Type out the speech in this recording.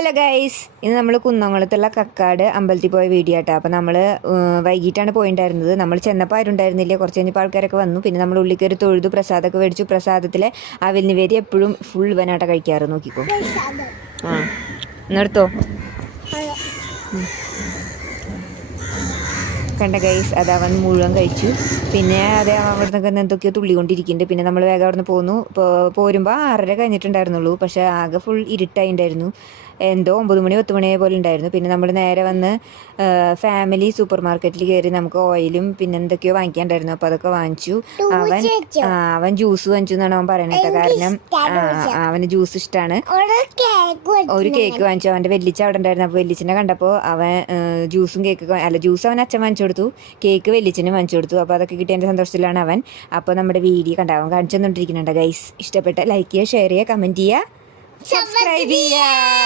Hello guys ഇന്ന് നമ്മൾ കുന്നംകുളത്തുള്ള കക്കാട് അമ്പലത്തിൽ പോയ വീഡിയോ ആട്ടോ. അപ്പോൾ നമ്മൾ വൈകിട്ടാണ് പോയിട്ടുണ്ടായിരുന്നത് നമ്മൾ ചെന്നപ്പോൾ ആരുണ്ടായിരുന്നില്ല കുറച്ച് കഴിഞ്ഞപ്പോൾ ആൾക്കാരൊക്കെ വന്നു. പിന്നെ നമ്മൾ ഉള്ളിൽ കയറി തൊഴുതു പ്രസാദമൊക്കെ മേടിച്ചു. പ്രസാദത്തിലെ അവിൽ നിവേദി എപ്പോഴും ഫുൾ വനാട്ട കഴിക്കാറ്. നോക്കിക്കോ. ആ നിർത്തോ. കണ്ട ഗൈസ് അതാ വന്ന് മുഴുവൻ കഴിച്ചു. പിന്നെ അതേ അവിടെ നിന്ന് എന്തൊക്കെയോ തുള്ളിക്കൊണ്ടിരിക്കുന്നുണ്ട് പിന്നെ നമ്മൾ വേഗം അവിടെ നിന്ന് പോന്നു പോരുമ്പോൾ ആറര കഴിഞ്ഞിട്ടുണ്ടായിരുന്നുള്ളൂ. പക്ഷേ ആകെ ഫുൾ ഇരുട്ടായിട്ടുണ്ടായിരുന്നു എന്തോ ഒമ്പത് മണി പത്ത് മണി പോലെ ഉണ്ടായിരുന്നു. പിന്നെ നമ്മൾ നേരെ വന്ന് ഫാമിലി സൂപ്പർ മാർക്കറ്റിൽ കയറി നമുക്ക് ഓയിലും പിന്നെ എന്തൊക്കെയോ വാങ്ങിക്കാണ്ടായിരുന്നു അപ്പോൾ അതൊക്കെ വാങ്ങിച്ചു. അവൻ അവൻ ജ്യൂസ് വാങ്ങിച്ചു എന്നാണ് അവൻ പറയണത് കാരണം അവന് ജ്യൂസ് ഇഷ്ടമാണ് ഒരു കേക്ക് വാങ്ങിച്ചു. അവന്റെ വെല്ലിച്ച അവിടെ ഉണ്ടായിരുന്നു. അപ്പോൾ വെല്ലിച്ചിനെ കണ്ടപ്പോൾ അവൻ ജ്യൂസും കേക്ക് അല്ല ജ്യൂസ് അവൻ അച്ഛൻ വാങ്ങിച്ചു കൊടുത്തു. കേക്ക് വെല്ലിച്ചിനും വാങ്ങിച്ചു കൊടുത്തു. അപ്പോൾ അതൊക്കെ കിട്ടിയതിന്റെ സന്തോഷത്തിലാണ് അവൻ. അപ്പോൾ നമ്മുടെ വീഡിയോ കണ്ടാവും കാണിച്ചു തന്നുകൊണ്ടിരിക്കുന്നുണ്ട് ഗൈസ് ഇഷ്ടപ്പെട്ട ലൈക്ക് ചെയ്യുക ഷെയർ ചെയ്യുക കമന്റ് ചെയ്യുക സബ്സ്ക്രൈബ് ചെയ്യുക.